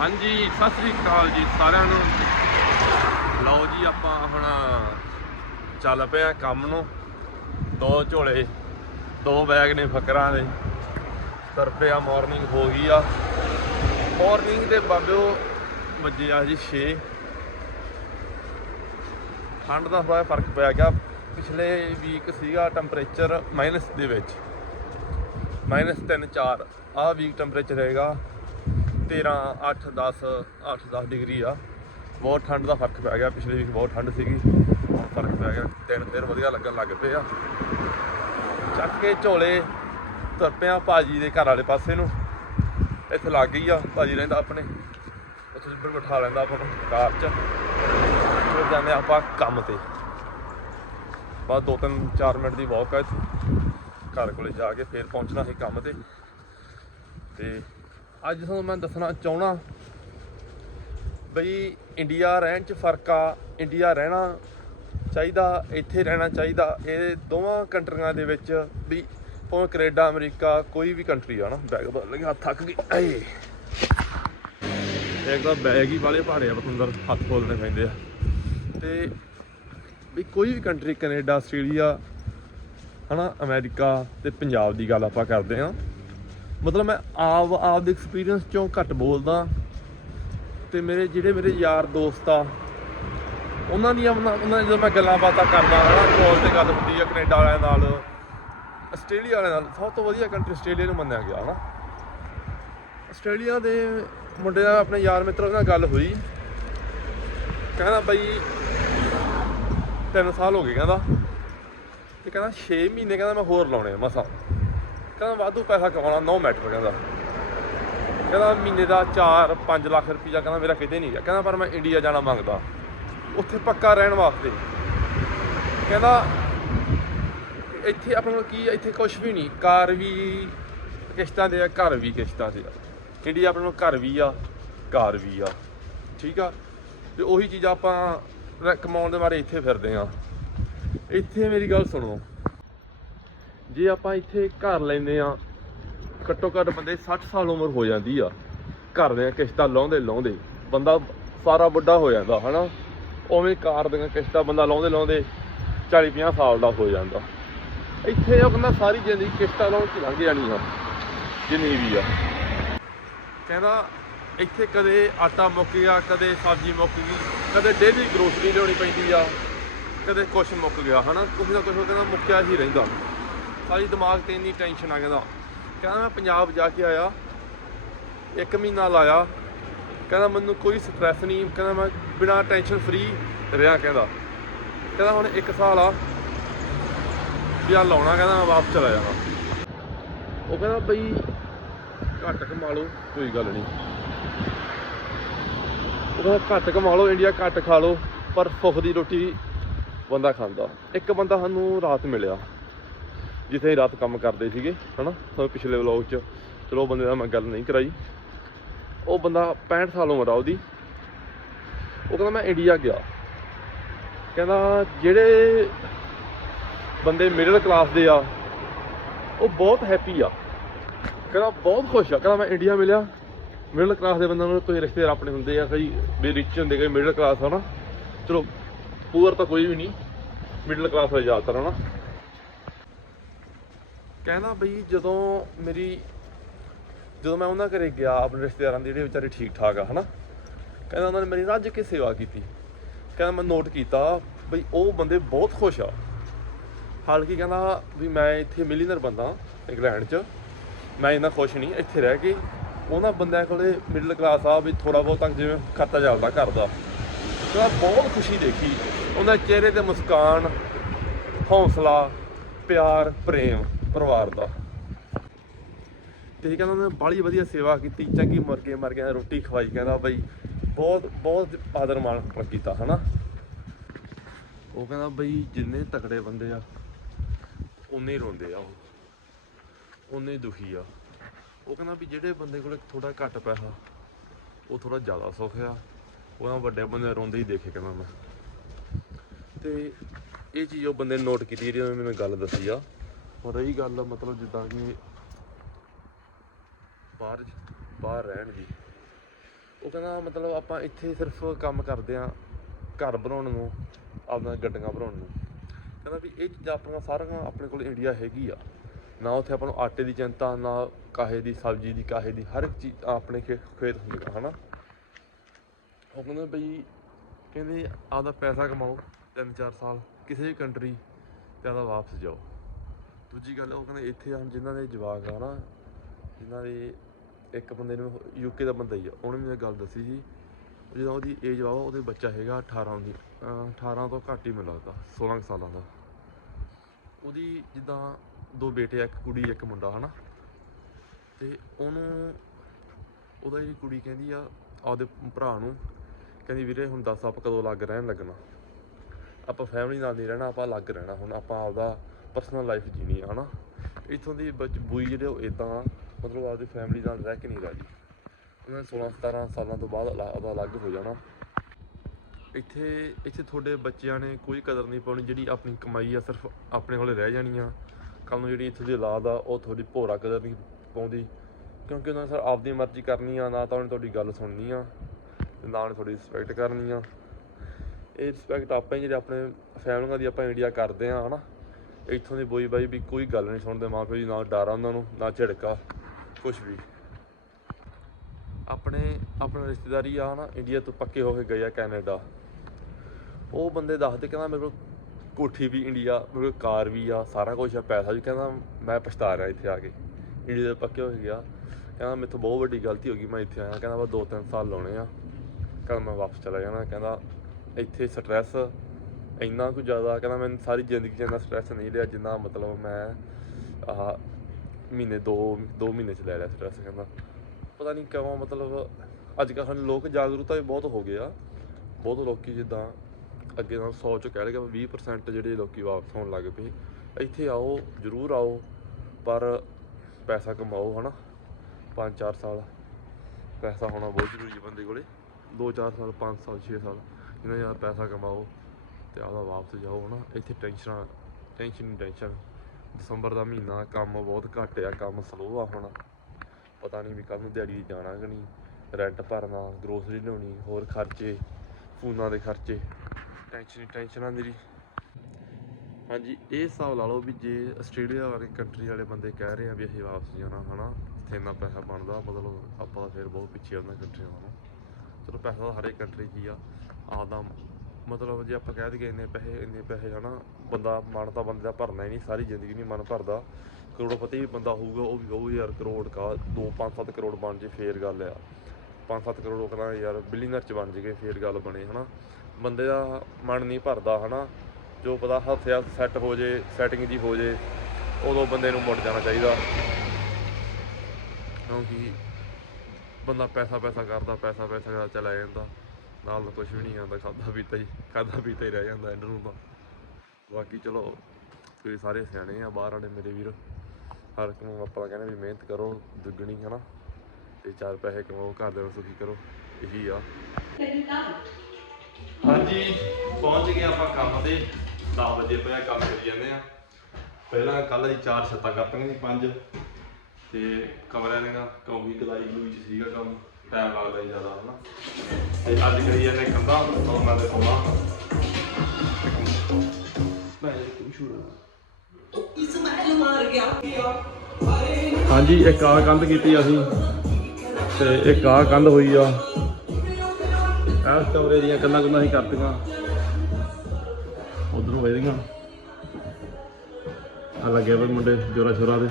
ਹਾਂਜੀ, ਸਤਿ ਸ੍ਰੀ ਅਕਾਲ ਜੀ ਸਾਰਿਆਂ ਨੂੰ। ਲਓ ਜੀ, ਆਪਾਂ ਹੁਣ ਚੱਲ ਪਏ ਆ ਕੰਮ ਨੂੰ। ਦੋ ਝੋਲੇ, ਦੋ ਬੈਗ ਨੇ ਫਕਰਾਂ ਦੇ। ਤੁਰ ਪਏ ਆ ਮਾਰਨਿੰਗ ਹੋ ਗਈ ਆ। ਮਾਰਨਿੰਗ ਦੇ ਬਾਬਿਓ ਵੱਜੇ ਆ ਜੀ 6 ਠੰਡ ਦਾ ਥੋੜਾ ਫ਼ਰਕ ਪਿਆ ਗਿਆ। ਪਿਛਲੇ ਵੀਕ ਸੀਗਾ ਟੈਂਪਰੇਚਰ ਮਾਈਨਸ ਦੇ ਵਿੱਚ। ਮਾਈਨਸ 3 4 ਆਹ ਵੀਕ ਟੈਂਪਰੇਚਰ ਹੈਗਾ 13 8 10 8 10 ਡਿਗਰੀ ਆ। ਬਹੁਤ ਠੰਡ ਦਾ ਫ਼ਰਕ ਪੈ ਗਿਆ, ਪਿਛਲੇ ਵੀਕ ਬਹੁਤ ਠੰਡ ਸੀਗੀ। ਹੁਣ ਫ਼ਰਕ ਪੈ ਗਿਆ, ਤਿੰਨ ਦਿਨ ਵਧੀਆ ਲੱਗਣ ਲੱਗ ਪਏ ਆ। ਚੱਕ ਕੇ ਝੋਲੇ ਤੁਰ ਪਿਆ ਭਾਜੀ ਦੇ ਘਰ ਵਾਲੇ ਪਾਸੇ ਨੂੰ। ਇੱਥੇ ਲੱਗ ਗਈ ਆ, ਭਾਜੀ ਰਹਿੰਦਾ ਆਪਣੇ। ਉੱਥੇ ਉੱਪਰ ਬਿਠਾ ਲੈਂਦਾ ਆਪਾਂ ਕਾਰ 'ਚ। ਫਿਰ ਜਾਂਦੇ ਆਪਾਂ ਕੰਮ ਤੇ। ਬਸ 2-3 4 ਮਿੰਟ ਦੀ ਵਾਕ ਆ ਇੱਥੇ। ਘਰ ਕੋਲੇ ਜਾ ਕੇ ਫੇਰ ਪਹੁੰਚਣਾ ਸੀ ਕੰਮ ਤੇ। ਤੇ ਅੱਜ ਤੁਹਾਨੂੰ ਮੈਂ ਦੱਸਣਾ ਚਾਹਣਾ ਬਈ ਇੰਡੀਆ ਰਹਿਣ ਚ ਫ਼ਰਕ ਆ ਇੰਡੀਆ ਰਹਿਣਾ ਚਾਹੀਦਾ ਇੱਥੇ ਰਹਿਣਾ ਚਾਹੀਦਾ। ਇਹ ਦੋਵਾਂ ਕੰਟਰੀਆਂ ਦੇ ਵਿੱਚ ਵੀ ਭਾਵੇਂ ਕੈਨੇਡਾ ਅਮਰੀਕਾ ਕੋਈ ਵੀ ਕੰਟਰੀ ਆ ਨਾ ਬੈਗ ਬਦਲ ਗਿਆ ਥੱਕ ਗਈ ਏ ਇੱਕ ਤਾਂ ਬੈਗ ਹੀ ਵਾਲੇ ਭਾਰੇ ਆ ਬਤੰਦਰ ਹੱਥ ਖੋਲਣੇ ਪੈਂਦੇ ਆ। ਤੇ ਵੀ ਕੋਈ ਵੀ ਕੰਟਰੀ ਕੈਨੇਡਾ ਆਸਟ੍ਰੇਲੀਆ ਹਨਾ ਅਮਰੀਕਾ ਤੇ ਪੰਜਾਬ ਦੀ ਗੱਲ ਆਪਾਂ ਕਰਦੇ ਆ। ਮਤਲਬ ਮੈਂ ਆਪ ਆਪ ਦੇ ਐਕਸਪੀਰੀਅੰਸ ਚੋਂ ਘੱਟ ਬੋਲਦਾ। ਤੇ ਮੇਰੇ, ਜਿਹੜੇ ਮੇਰੇ ਯਾਰ ਦੋਸਤ ਆ, ਉਹਨਾਂ ਦੀਆਂ, ਉਹਨਾਂ ਜਦੋਂ ਮੈਂ ਗੱਲਾਂ ਬਾਤਾਂ ਕਰਦਾ ਹਨਾ ਕਾਲ ਤੇ ਗੱਲ ਹੁੰਦੀ ਆ, ਕੈਨੇਡਾ ਵਾਲਿਆਂ ਨਾਲ, ਆਸਟ੍ਰੇਲੀਆ ਵਾਲਿਆਂ ਨਾਲ, ਸਭ ਤੋਂ ਵਧੀਆ ਕੰਟਰੀ ਆਸਟ੍ਰੇਲੀਆ ਨੂੰ ਮੰਨਿਆ ਗਿਆ, ਹਨਾ। ਆਸਟ੍ਰੇਲੀਆ ਦੇ ਮੁੰਡੇ ਨਾਲ ਆਪਣੇ ਯਾਰ ਮਿੱਤਰ ਨਾਲ ਗੱਲ ਹੋਈ। ਕਹਿੰਦਾ ਬਈ 3 ਸਾਲ ਹੋ ਗਏ ਕਹਿੰਦਾ। ਤੇ ਕਹਿੰਦਾ 6 ਮਹੀਨੇ ਕਹਿੰਦਾ ਮੈਂ ਹੋਰ ਲਾਉਣੇ ਆ ਮਸਾਂ। ਕਹਿੰਦਾ ਵਾਧੂ ਪੈਸਾ ਕਮਾਉਣਾ ਨੋ ਮੈਟਰ ਕਹਿੰਦਾ। ਕਹਿੰਦਾ ਮਹੀਨੇ ਦਾ 4-5 ਲੱਖ ਰੁਪਈਆ ਕਹਿੰਦਾ ਮੇਰਾ ਕਿਤੇ ਨਹੀਂ ਗਿਆ। ਕਹਿੰਦਾ ਪਰ ਮੈਂ ਇੰਡੀਆ ਜਾਣਾ ਮੰਗਦਾ। ਉੱਥੇ ਪੱਕਾ ਰਹਿਣ ਵਾਸਤੇ। ਕਹਿੰਦਾ ਇੱਥੇ ਆਪਣੇ ਕੋਲ ਕੀ ਆ? ਇੱਥੇ ਕੁਝ ਵੀ ਨਹੀਂ। ਕਾਰ ਵੀ ਕਿਸ਼ਤਾਂ ਦੇ ਆ, ਘਰ ਵੀ ਕਿਸ਼ਤਾਂ ਦੇ ਆ। ਇੰਡੀਆ ਆਪਣੇ ਕੋਲ ਘਰ ਵੀ ਆ? ਕਾਰ ਵੀ ਆ। ਠੀਕ ਆ? ਤੇ ਉਹੀ ਚੀਜ਼ ਆਪਾਂ ਕਮਾਉਣ ਦੇ ਬਾਰੇ ਇੱਥੇ ਫਿਰਦੇ ਆ। ਇੱਥੇ ਮੇਰੀ ਗੱਲ ਸੁਣੋ। ਜੇ ਆਪਾਂ ਇੱਥੇ ਘਰ ਲੈਂਦੇ ਆ ਘੱਟੋ ਘੱਟ ਬੰਦੇ 60 ਸਾਲ ਉਮਰ ਹੋ ਜਾਂਦੀ ਆ। ਘਰ ਦੀਆਂ ਕਿਸ਼ਤਾਂ ਲਾਉਂਦੇ ਲਾਉਂਦੇ ਬੰਦਾ ਸਾਰਾ ਬੁੱਢਾ ਹੋ ਜਾਂਦਾ, ਹਨਾ? ਉਵੇਂ ਕਾਰ ਦੀਆਂ ਕਿਸ਼ਤਾਂ ਬੰਦਾ ਲਾਉਂਦੇ ਲਾਉਂਦੇ 40 50 ਸਾਲ ਦਾ ਹੋ ਜਾਂਦਾ। ਇੱਥੇ ਉਹ ਕਹਿੰਦਾ ਸਾਰੀ ਜ਼ਿੰਦਗੀ ਕਿਸ਼ਤਾਂ ਲਾਉਣ ਚ ਲੰਘ ਜਾਣੀ ਆ ਜਿੰਨੀ ਵੀ ਆ। ਕਹਿੰਦਾ ਇੱਥੇ ਕਦੇ ਆਟਾ ਮੁੱਕ ਗਿਆ, ਕਦੇ ਸਬਜ਼ੀ ਮੁੱਕ ਗਈ, ਕਦੇ ਡੇਲੀ ਗਰੋਸਰੀ ਲਿਆਉਣੀ ਪੈਂਦੀ ਆ, ਕਦੇ ਕੁਛ ਮੁੱਕ ਗਿਆ, ਹਨਾ? ਕੁਛ ਨਾ ਕੁਛ ਉਹ ਕਹਿੰਦਾ ਮੁੱਕਿਆ ਹੀ ਰਹਿੰਦਾ। ਸਾਰੀ ਦਿਮਾਗ ਤੇ ਇੰਨੀ ਟੈਨਸ਼ਨ ਆ ਕਹਿੰਦਾ। ਕਹਿੰਦਾ ਮੈਂ ਪੰਜਾਬ ਜਾ ਕੇ ਆਇਆ, ਇੱਕ ਮਹੀਨਾ ਲਾਇਆ। ਕਹਿੰਦਾ ਮੈਨੂੰ ਕੋਈ ਸਟ੍ਰੈਸ ਨਹੀਂ, ਕਹਿੰਦਾ ਮੈਂ ਬਿਨਾਂ ਟੈਨਸ਼ਨ ਫਰੀ ਰਿਹਾ ਕਹਿੰਦਾ। ਕਹਿੰਦਾ ਹੁਣ ਇੱਕ ਸਾਲ ਆ, ਵੀ ਆ ਲਾਉਣਾ, ਕਹਿੰਦਾ ਮੈਂ ਵਾਪਸ ਚਲਾ ਜਾਣਾ। ਉਹ ਕਹਿੰਦਾ ਬਈ ਘੱਟ ਕਮਾ ਲਓ, ਕੋਈ ਗੱਲ ਨਹੀਂ। ਉਹ ਕਹਿੰਦਾ ਘੱਟ ਕਮਾ ਲਓ, ਇੰਡੀਆ ਘੱਟ ਖਾ ਲਓ, ਪਰ ਸੁੱਖ ਦੀ ਰੋਟੀ ਬੰਦਾ ਖਾਂਦਾ। ਇੱਕ ਬੰਦਾ ਸਾਨੂੰ ਰਾਤ ਮਿਲਿਆ। ਜਿੱਥੇ ਰਾਤ ਕੰਮ ਕਰਦੇ ਸੀਗੇ, ਹਨਾ? ਤੁਹਾਨੂੰ ਪਿਛਲੇ ਵਲੌਗ 'ਚ। ਚਲੋ, ਉਹ ਬੰਦੇ ਦਾ ਮੈਂ ਗੱਲ ਨਹੀਂ ਕਰਾਈ। ਉਹ ਬੰਦਾ 65 ਸਾਲ ਉਮਰ ਆ ਉਹਦੀ। ਉਹ ਕਹਿੰਦਾ, ਮੈਂ ਇੰਡੀਆ ਗਿਆ। ਕਹਿੰਦਾ, ਜਿਹੜੇ ਬੰਦੇ ਮਿਡਲ ਕਲਾਸ ਦੇ ਆ, ਉਹ ਬਹੁਤ ਹੈਪੀ ਆ। ਕਹਿੰਦਾ, ਬਹੁਤ ਖੁਸ਼ ਆ। ਕਹਿੰਦਾ, ਮੈਂ ਇੰਡੀਆ ਮਿਲਿਆ। ਮਿਡਲ ਕਲਾਸ ਦੇ ਬੰਦਿਆਂ ਨੂੰ ਕੋਈ ਰਿਸ਼ਤੇਦਾਰ ਆਪਣੇ ਹੁੰਦੇ ਆ, ਕਈ ਵੀ ਰਿਚ ਹੁੰਦੇ, ਕਈ ਮਿਡਲ ਕਲਾਸ ਹਨਾ? ਚਲੋ ਪੂਅਰ ਤਾਂ ਕੋਈ ਵੀ ਨਹੀਂ। ਮਿਡਲ ਕਲਾਸ ਹੋਏ ਜ਼ਿਆਦਾਤਰ, ਹਨਾ? ਕਹਿੰਦਾ ਬਈ ਜਦੋਂ ਮੇਰੀ, ਜਦੋਂ ਮੈਂ ਉਹਨਾਂ ਘਰੇ ਗਿਆ, ਆਪਣੇ ਰਿਸ਼ਤੇਦਾਰਾਂ ਦੇ ਜਿਹੜੇ ਵਿਚਾਰੇ ਠੀਕ ਠਾਕ ਆ, ਹਨਾ? ਕਹਿੰਦਾ ਉਹਨਾਂ ਨੇ ਮੇਰੀ ਰੱਜ ਕੇ ਸੇਵਾ ਕੀਤੀ। ਕਹਿੰਦਾ ਮੈਂ ਨੋਟ ਕੀਤਾ ਬਈ ਉਹ ਬੰਦੇ ਬਹੁਤ ਖੁਸ਼ ਆ। ਹਾਲਾਂਕਿ ਕਹਿੰਦਾ ਵੀ ਮੈਂ ਇੱਥੇ ਮਿਲੀਨਰ ਬੰਦਾ ਇੰਗਲੈਂਡ 'ਚ, ਮੈਂ ਇੰਨਾ ਖੁਸ਼ ਨਹੀਂ, ਇੱਥੇ ਰਹਿ ਕੇ ਉਹਨਾਂ ਬੰਦਿਆਂ ਕੋਲੇ ਮਿਡਲ ਕਲਾਸ ਆ ਵੀ ਥੋੜਾ ਬਹੁਤ ਤੱਕ ਜਿਵੇਂ ਖਰਚਾ ਚੱਲਦਾ ਘਰ ਦਾ। ਕਹਿੰਦਾ ਬਹੁਤ ਖੁਸ਼ੀ ਦੇਖੀ। ਉਹਨਾਂ ਚਿਹਰੇ ਤੇ ਮੁਸਕਾਨ, ਹੌਸਲਾ, ਪਿਆਰ, ਪ੍ਰੇਮ। ਪਰਿਵਾਰ ਦਾ। ਤੇ ਕਹਿੰਦਾ ਉਹਨੇ ਬਾਲੀ ਵਧੀਆ ਸੇਵਾ ਕੀਤੀ, ਚੰਗੀ ਮੁਰਗੇ ਮਰਗਿਆਂ ਦੀ ਰੋਟੀ ਖਵਾਈ, ਕਹਿੰਦਾ ਬਈ ਬਹੁਤ ਬਹੁਤ ਆਦਰ ਮਾਣ ਕੀਤਾ, ਹਨਾ। ਉਹ ਕਹਿੰਦਾ ਬਈ ਜਿੰਨੇ ਤਕੜੇ ਬੰਦੇ ਆ ਉਨੇ ਰੋਂਦੇ ਆ ਉਹ ਉਨੇ ਦੁਖੀ ਆ। ਉਹ ਕਹਿੰਦਾ ਵੀ ਜਿਹੜੇ ਬੰਦੇ ਕੋਲ ਥੋੜਾ ਘੱਟ ਪੈਸਾ, ਉਹ ਥੋੜਾ ਜ਼ਿਆਦਾ ਸੁੱਖ ਆ ਉਹਨਾਂ ਵੱਡੇ ਬੰਦੇ ਰੋਂਦੇ ਹੀ ਦੇਖੇ, ਕਹਿੰਦਾ ਮੈਂ। ਤੇ ਇਹ ਚੀਜ਼ ਉਹ ਬੰਦੇ ਨੇ ਨੋਟ ਕੀਤੀ ਜਿਹੜੀ ਉਹਨੇ ਮੈਨੂੰ ਗੱਲ ਦੱਸੀ ਆ। ਹੁਣ ਰਹੀ ਗੱਲ ਮਤਲਬ ਜਿੱਦਾਂ ਕਿ ਬਾਹਰ ਬਾਹਰ ਰਹਿਣ ਦੀ। ਉਹ ਕਹਿੰਦਾ ਮਤਲਬ ਆਪਾਂ ਇੱਥੇ ਸਿਰਫ ਕੰਮ ਕਰਦੇ ਆ ਘਰ ਬਣਾਉਣ ਨੂੰ ਆਪਣਾ ਗੱਡੀਆਂ ਬਣਾਉਣ ਨੂੰ। ਕਹਿੰਦਾ ਵੀ ਇਹ ਚੀਜ਼ਾਂ ਆਪਣੀਆਂ ਸਾਰੀਆਂ ਆਪਣੇ ਕੋਲ ਇੰਡੀਆ ਹੈਗੀ ਆ। ਨਾ ਉੱਥੇ ਆਪਾਂ ਨੂੰ ਆਟੇ ਦੀ ਚਿੰਤਾ, ਨਾ ਕਾਹੇ ਦੀ ਸਬਜ਼ੀ ਦੀ, ਕਾਹੇ ਦੀ ਹਰ ਇੱਕ ਚੀਜ਼ ਆਪਣੇ ਖੇ- ਖੇਤ ਹੁੰਦੀ ਆ, ਹਨਾ? ਉਹ ਕਹਿੰਦੇ ਬਈ ਕਹਿੰਦੇ ਆਪਦਾ ਪੈਸਾ ਕਮਾਓ ਤਿੰਨ ਚਾਰ ਸਾਲ, ਕਿਸੇ ਵੀ ਕੰਟਰੀ ਤੇ ਆਪਦਾ ਵਾਪਸ ਜਾਓ। ਦੂਜੀ ਗੱਲ ਉਹ ਕਹਿੰਦੇ ਇੱਥੇ ਹਨ ਜਿਨ੍ਹਾਂ ਦੇ ਜਵਾਕ ਆ ਨਾ, ਜਿਨ੍ਹਾਂ ਦੇ ਇੱਕ ਬੰਦੇ ਨੂੰ ਯੂਕੇ ਦਾ ਬੰਦਾ ਹੀ ਆ, ਉਹਨੇ ਮੈਨੂੰ ਗੱਲ ਦੱਸੀ ਸੀ ਜਦੋਂ ਉਹਦੀ ਏਜ ਵਾ, ਉਹਦੇ ਬੱਚਾ ਹੈਗਾ 18 ਦੀ, ਅਹ 18 ਤੋਂ ਘੱਟ ਹੀ ਮੈਨੂੰ ਲੱਗਦਾ 16 ਕੁ ਸਾਲਾਂ ਦਾ। ਉਹਦੀ ਜਿੱਦਾਂ ਦੋ ਬੇਟੇ ਆ, ਇੱਕ ਕੁੜੀ, ਇੱਕ ਮੁੰਡਾ, ਹਨਾ। ਤੇ ਉਹਨੂੰ, ਉਹਦਾ ਜਿਹੜੀ ਕੁੜੀ ਕਹਿੰਦੀ ਆ, ਆਪਦੇ ਭਰਾ ਨੂੰ, ਕਹਿੰਦੀ ਵੀਰੇ ਹੁਣ ਦੱਸ ਆਪਾਂ ਕਦੋਂ ਲੱਗ ਰਹਿਣ ਲੱਗਣਾ। ਆਪਾਂ ਫੈਮਿਲੀ ਨਾਲ ਨਹੀਂ ਰਹਿਣਾ, ਆਪਾਂ ਅਲੱਗ ਰਹਿਣਾ, ਹੁਣ ਆਪਾਂ ਆਪਦਾ ਪਰਸਨਲ ਲਾਈਫ ਜੀਣੀ ਆ, ਹਨਾ? ਇੱਥੋਂ ਦੀ ਬੱਚ, ਬੂਈ ਜਿਹੜੇ ਉਹ ਇਦਾਂ ਮਤਲਬ ਆਪਦੀ ਫੈਮਿਲੀ ਨਾਲ ਰਹਿ ਕੇ ਨਹੀਂ ਰਾਜੀ। ਉਹਨਾਂ ਨੇ 16 17 ਸਾਲਾਂ ਤੋਂ ਬਾਅਦ ਅਲਾ- ਆਪਦਾ ਅਲੱਗ ਹੋ ਜਾਣਾ। ਇੱਥੇ ਇੱਥੇ ਤੁਹਾਡੇ ਬੱਚਿਆਂ ਨੇ ਕੋਈ ਕਦਰ ਨਹੀਂ ਪਾਉਣੀ, ਜਿਹੜੀ ਆਪਣੀ ਕਮਾਈ ਆ, ਸਿਰਫ ਆਪਣੇ ਕੋਲੇ ਰਹਿ ਜਾਣੀ ਆ। ਕੱਲ ਨੂੰ ਜਿਹੜੀ ਇੱਥੇ ਦੀ ਔਲਾਦ ਆ, ਉਹ ਤੁਹਾਡੀ ਭੋਰਾ ਕਦਰ ਨਹੀਂ ਪਾਉਂਦੀ। ਕਿਉਂਕਿ ਉਹਨਾਂ ਨੇ ਸਰ ਆਪਦੀ ਮਰਜ਼ੀ ਕਰਨੀ ਆ, ਨਾ ਤਾਂ ਉਹਨੇ ਤੁਹਾਡੀ ਗੱਲ ਸੁਣਨੀ ਆ, ਤੇ ਨਾ ਉਹਨੇ ਤੁਹਾਡੀ ਰਿਸਪੈਕਟ ਕਰਨੀ ਆ। ਇਹ ਰਿਸਪੈਕਟ ਆਪਾਂ ਹੀ ਜਿਹੜੇ ਆਪਣੇ ਫੈਮਲੀਆਂ ਦੀ ਆਪਾਂ ਇੰਡੀਆ ਕਰਦੇ ਆ, ਹਨਾ? ਇੱਥੋਂ ਦੀ ਬੋਈ ਬਾਈ ਵੀ ਕੋਈ ਗੱਲ ਨਹੀਂ ਸੁਣਦੇ, ਮਾਂ ਪਿਓ ਦੀ ਨਾ ਡਰ ਆ ਉਹਨਾਂ ਨੂੰ, ਨਾ ਝਿੜਕਾ ਕੁਝ ਵੀ। ਆਪਣੇ, ਆਪਣਾ ਰਿਸ਼ਤੇਦਾਰੀ ਆ ਨਾ ਇੰਡੀਆ ਤੋਂ ਪੱਕੇ ਹੋ ਕੇ ਗਏ ਆ ਕੈਨੇਡਾ। ਉਹ ਬੰਦੇ ਦੱਸਦੇ, ਕਹਿੰਦਾ ਮੇਰੇ ਕੋਲ ਕੋਠੀ ਵੀ ਇੰਡੀਆ, ਮੇਰੇ ਕੋਲ ਕਾਰ ਵੀ ਆ, ਸਾਰਾ ਕੁਝ ਆ, ਪੈਸਾ ਵੀ, ਕਹਿੰਦਾ ਮੈਂ ਪਛਤਾ ਰਿਹਾ ਇੱਥੇ ਆ ਕੇ। ਇੰਡੀਆ ਤੋਂ ਪੱਕੇ ਹੋ ਗਿਆ। ਕਹਿੰਦਾ ਮੇਥੋਂ ਬਹੁਤ ਵੱਡੀ ਗਲਤੀ ਹੋ ਗਈ, ਮੈਂ ਇੱਥੇ ਆਇਆ, ਕਹਿੰਦਾ ਬਸ ਦੋ ਤਿੰਨ ਸਾਲ ਲਾਉਣੇ ਆ। ਕਹਿੰਦਾ ਮੈਂ ਵਾਪਸ ਚਲਾ ਜਾਣਾ, ਕਹਿੰਦਾ ਇੱਥੇ ਸਟ੍ਰੈਸ ਇੰਨਾ ਕੁ ਜ਼ਿਆਦਾ ਕਹਿੰਦਾ ਮੈਂ ਸਾਰੀ ਜ਼ਿੰਦਗੀ 'ਚ ਇੰਨਾ ਸਟ੍ਰੈਸ ਨਹੀਂ ਲਿਆ ਜਿੰਨਾ ਮਤਲਬ ਮੈਂ ਆਹ ਮਹੀਨੇ ਦੋ ਦੋ ਮਹੀਨੇ 'ਚ ਲੈ ਲਿਆ ਸਟ੍ਰੈਸ ਕਹਿੰਦਾ। ਪਤਾ ਨਹੀਂ ਕਿਉਂ ਮਤਲਬ ਅੱਜ ਕੱਲ੍ਹ ਲੋਕ ਜਾਗਰੂਕਤਾ ਵੀ ਬਹੁਤ ਹੋ ਗਏ ਆ। ਬਹੁਤ ਲੋਕੀ ਜਿੱਦਾਂ ਅੱਗੇ ਨਾਲ 100 ਚ ਕਹਿ ਲਗਾ 20% ਜਿਹੜੇ ਲੋਕੀ ਵਾਪਸ ਹੋਣ ਲੱਗ ਪਏ। ਇੱਥੇ ਆਓ, ਜ਼ਰੂਰ ਆਓ, ਪਰ ਪੈਸਾ ਕਮਾਓ ਹਨਾ। 5-4 ਸਾਲ ਪੈਸਾ ਹੋਣਾ ਬਹੁਤ ਜ਼ਰੂਰੀ ਹੈ ਬੰਦੇ ਕੋਲੇ। 2-4 ਸਾਲ 5 ਸਾਲ 6 ਸਾਲ ਇਹਨਾਂ ਯਾਰ ਪੈਸਾ ਕਮਾਓ। ਤੇ ਆਪਦਾ ਵਾਪਸ ਜਾਓ ਹਨਾ ਇੱਥੇ ਟੈਨਸ਼ਨਾਂ, ਟੈਨਸ਼ਨ ਨਹੀਂ, ਟੈਨਸ਼ਨ। ਦਸੰਬਰ ਦਾ ਮਹੀਨਾ, ਕੰਮ ਬਹੁਤ ਘੱਟ ਆ, ਕੰਮ ਸਲੋ ਆ ਹੁਣ। ਪਤਾ ਨਹੀਂ ਵੀ ਕੱਲ ਨੂੰ ਦਿਹਾੜੀ ਜਾਣਾ ਕਿ ਨਹੀਂ ਰੈਂਟ ਭਰਨਾ ਗਰੋਸਰੀ ਲਿਆਉਣੀ, ਹੋਰ ਖਰਚੇ, ਫੋਨਾਂ ਦੇ ਖਰਚੇ। ਟੈਨਸ਼ਨ ਹੀ ਟੈਨਸ਼ਨਾਂ ਮੇਰੀ ਹਾਂਜੀ, ਇਹ ਹਿਸਾਬ ਲਾ ਲਓ ਵੀ ਜੇ ਆਸਟ੍ਰੇਲੀਆ ਵਾਲੀ ਕੰਟਰੀ ਵਾਲੇ ਬੰਦੇ ਕਹਿ ਰਹੇ ਆ ਵੀ ਅਸੀਂ ਵਾਪਸ ਜਾਣਾ, ਹਨਾ, ਇੱਥੇ ਇੰਨਾ ਪੈਸਾ ਬਣਦਾ, ਮਤਲਬ ਆਪਾਂ ਤਾਂ ਫਿਰ ਬਹੁਤ ਪਿੱਛੇ ਉਹਨਾਂ ਕੰਟਰੀਆਂ ਨਾਲੋਂ ਚਲੋ ਪੈਸਾ ਤਾਂ ਹਰੇਕ ਕੰਟਰੀ 'ਚ ਹੀ ਆ ਆਪਦਾ ਮਤਲਬ ਜੇ ਆਪਾਂ ਕਹਿ ਦਈਏ ਇੰਨੇ ਪੈਸੇ ਇੰਨੇ ਪੈਸੇ ਹਨਾ, ਬੰਦਾ ਮਨ ਤਾਂ ਬੰਦੇ ਦਾ ਭਰਨਾ ਹੀ ਨਹੀਂ, ਸਾਰੀ ਜ਼ਿੰਦਗੀ ਨਹੀਂ ਮਨ ਭਰਦਾ। ਕਰੋੜਪਤੀ ਵੀ ਬੰਦਾ ਹੋਊਗਾ, ਉਹ ਵੀ ਕਹੂ ਯਾਰ, ਕਰੋੜ ਕਾ 2 5 7 ਕਰੋੜ ਬਣ ਜੇ, ਫੇਰ ਗੱਲ ਆ। 5-7 ਕਰੋੜ ਉਹ ਯਾਰ ਬਿਲੀਨਰ ਚ ਬਣ ਜੇਗੇ ਫੇਰ ਗੱਲ ਬਣੇ, ਹਨਾ। ਬੰਦੇ ਦਾ ਮਨ ਨਹੀਂ ਭਰਦਾ, ਹਨਾ। ਜੋ ਪਤਾ ਹੱਥ ਹੱਥ ਸੈੱਟ ਹੋ ਜੇ ਸੈਟਿੰਗ ਜੀ ਹੋ ਜੇ, ਉਦੋਂ ਬੰਦੇ ਨੂੰ ਮੁੜ ਜਾਣਾ ਚਾਹੀਦਾ। ਕਿਉਂਕਿ ਬੰਦਾ ਪੈਸਾ ਪੈਸਾ ਕਰਦਾ ਪੈਸਾ ਪੈਸਾ ਕਰਦਾ ਚਲਾ ਜਾਂਦਾ। ਨਾਲ ਤਾਂ ਕੁਝ ਵੀ ਨਹੀਂ ਆਉਂਦਾ ਖਾਦਾ ਪੀਤਾ ਹੀ ਖਾਦਾ ਪੀਤਾ ਹੀ ਰਹਿ ਜਾਂਦਾ ਇਹਨਾਂ ਨੂੰ ਤਾਂ। ਬਾਕੀ ਚਲੋ, ਤੁਸੀਂ ਸਾਰੇ ਸਿਆਣੇ ਆ, ਬਾਹਰ ਵਾਲੇ ਮੇਰੇ ਵੀਰ। ਹਰ ਇੱਕ ਨੂੰ ਆਪਾਂ ਕਹਿੰਦੇ ਵੀ ਮਿਹਨਤ ਕਰੋ, ਦੁੱਗਣੀ, ਹਨਾ? ਤੇ ਚਾਰ ਪੈਸੇ ਕਮਾਓ, ਘਰ ਦੇ ਸੁਖੀ ਕਰੋ, ਇਹੀ ਆ। ਹਾਂਜੀ, ਪਹੁੰਚ ਗਏ ਆਪਾਂ ਕੰਮ ਤੇ। 10 ਵਜੇ ਪਿਆ ਕੰਮ ਕਰੀ ਜਾਂਦੇ ਆ। ਪਹਿਲਾਂ ਕੱਲ ਦੀ ਚਾਰ ਛੱਤਾਂ ਕਰਤੀਆਂ ਸੀ, ਪੰਜ। ਤੇ ਕਮਰਿਆਂ ਦੀਆਂ ਕੌਂਗੀ ਕਲਾਈ ਗਲੂਈ ਚ ਸੀਗਾ ਕੰਮ। ਟਾਈਮ ਲੱਗਦਾ ਹੀ ਜ਼ਿਆਦਾ ਹਨਾ। ਤੇ ਅੱਜ ਕਰੀ ਜਾਂਦੇ ਕੰਧਾਂ ਉਹਨਾਂ ਦੇ ਮੈਂ। ਮਾਰ ਗਿਆ? ਹਾਂਜੀ ਇੱਕ ਆ ਕੰਧ ਕੀਤੀ ਅਸੀਂ ਤੇ ਇੱਕ ਆ ਕੰਧ ਹੋਈ ਆ। ਐਸ ਕਮਰੇ ਦੀਆਂ ਕੰਧਾਂ ਕੁੰਧਾਂ ਅਸੀਂ ਕਰਤੀਆਂ। ਉਧਰੋਂ ਇਹਦੀਆਂ ਆ। ਲੱਗੇ ਪਏ ਮੁੰਡੇ ਜੋਰਾ ਸ਼ੋਰਾ ਦੇ।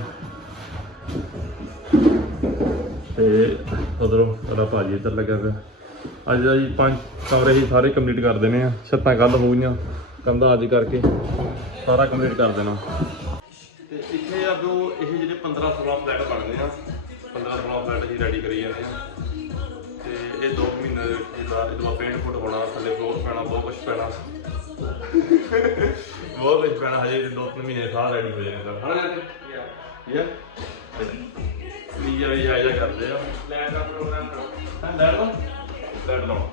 ਤੇ ਉਧਰੋਂ ਸਾਡਾ ਭਾਜੀ ਇੱਧਰ ਲੱਗਾ ਪਿਆ। ਅੱਜ ਦਾ ਜੀ ਪੰਜ ਕਮਰੇ ਹੀ ਸਾਰੇ ਕੰਪਲੀਟ ਕਰ ਦੇਣੇ ਆ। ਛੱਤਾਂ ਕੱਲ ਹੋ ਗਈਆਂ ਕੰਧਾਂ ਅੱਜ ਕਰਕੇ ਸਾਰਾ ਕੰਪਲੀਟ ਕਰ ਦੇਣਾ। ਤੇ ਇੱਥੇ ਅੱਗੋਂ ਇਹ ਜਿਹੜੇ 15 16 ਫਲੈਟ ਬਣਦੇ ਆ 15 16 ਫਲੈਟ ਅਸੀਂ ਰੈਡੀ ਕਰੀ ਜਾਂਦੇ ਆ। ਤੇ ਇਹ 2 ਮਹੀਨੇ ਦੇ ਵਿੱਚ ਜਿੱਦਾਂ ਇਹਦਾ ਪੇਂਟ ਫੁੱਟ ਹੋਣਾ ਥੱਲੇ ਫਲੋਰ ਪੈਣਾ ਬਹੁਤ ਕੁਝ ਪੈਣਾ। ਬਹੁਤ ਕੁਝ ਪੈਣਾ ਹਜੇ 2-3 ਮਹੀਨੇ ਸਾਹ ਰੈਡੀ ਹੋ ਜਾਣੇ ਹਣਾ ਯਾ ਨੀਜਾ ਵੀ ਜਾਇਜ਼ਾ ਕਰਦੇ ਆ? ਲੈਟ ਦਾ ਪ੍ਰੋਗਰਾਮ ਕਰੋ। ਹਾਂ ਲੈਟ ਦਾ ਲੈਟ ਲਾਓ